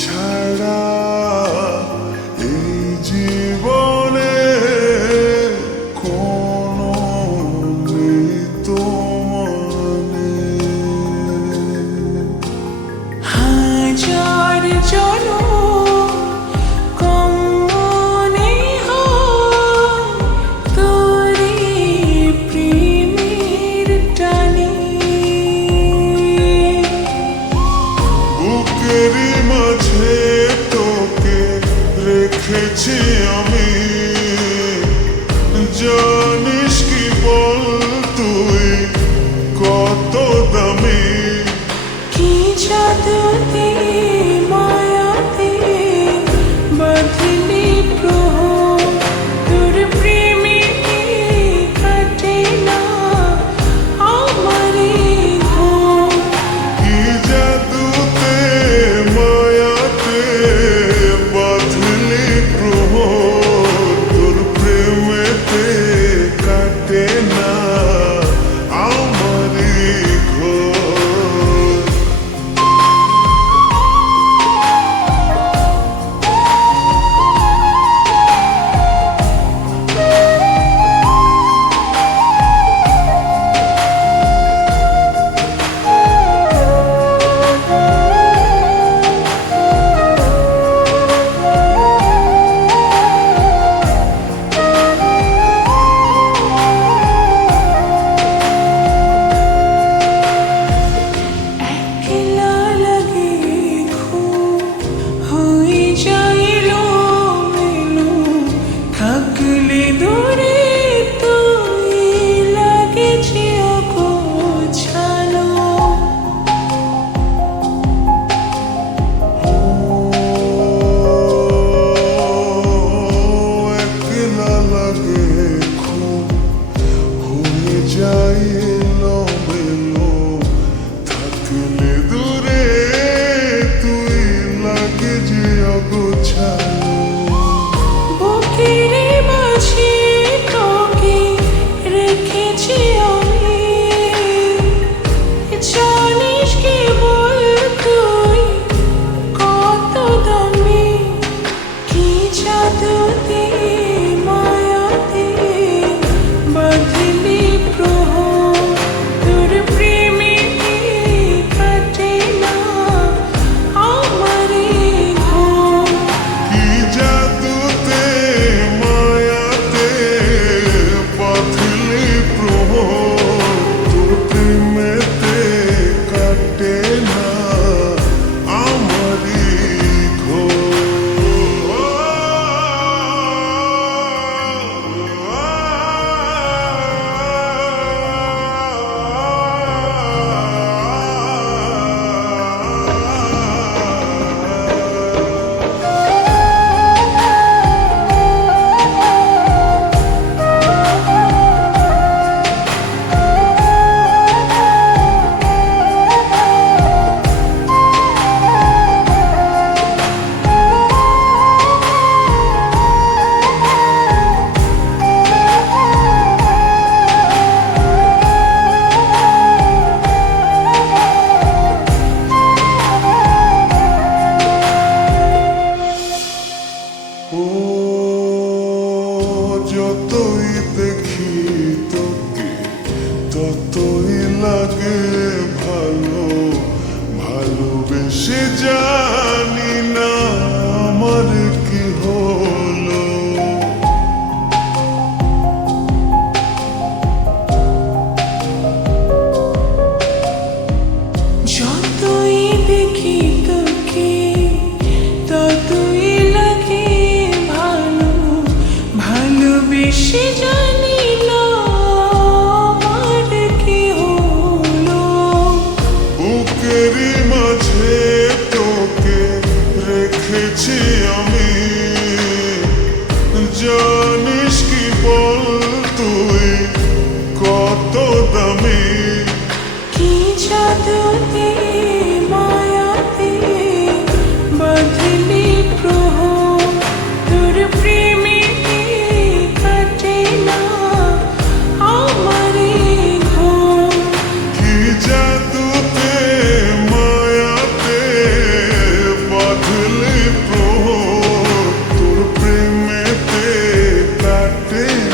ছাড়া এই জীবনে কোনো মৃত্যু মানে হাজার জনম কম মনে হয় তোরে প্রেমের টানে বুকেরই মাঝে তোকে রেখেছি আমি জানিস কি বল তুই কত দামি কি জাদুতে মায়াতে বাঁধলি প্রহ তোর প্রেমে কাটে না আমার ঘুম কি জাদুতে মায়াতে বাঁধলি প্রহর তোর প্রেমেতে কাটে না আমারই ঘর একলা লাগে ঘুম হয়ে যায় এলোমেলো থাকলে দূরে তুই লাগে যে অগোছালো একলা লাগে খুব হয়ে যায় এলোমেলো থাকলে দূরে তুই লাগে যে অগোছালো বুকের মাঝে তোকে রেখেছি আমি জানিস কি বল তুই কত দামি কি জাদুতে মায়াতে বাঁধলি প্রহ তোর প্রেমে কাটে না আমার ঘুম কি জাদুতে মায়াতে বাঁধলি প্রহর তোর প্রেমেতে কাটে না আমারই ও যতই দেখি তোকে ততই লাগে ভালো ভালোবেসে জানি না আমার কি হলো যতই দেখি তোকে ততই লাগে ভালো ভালোবেসে জানি না আমার কি হলো বুকেরই মাঝে তোকে কাটে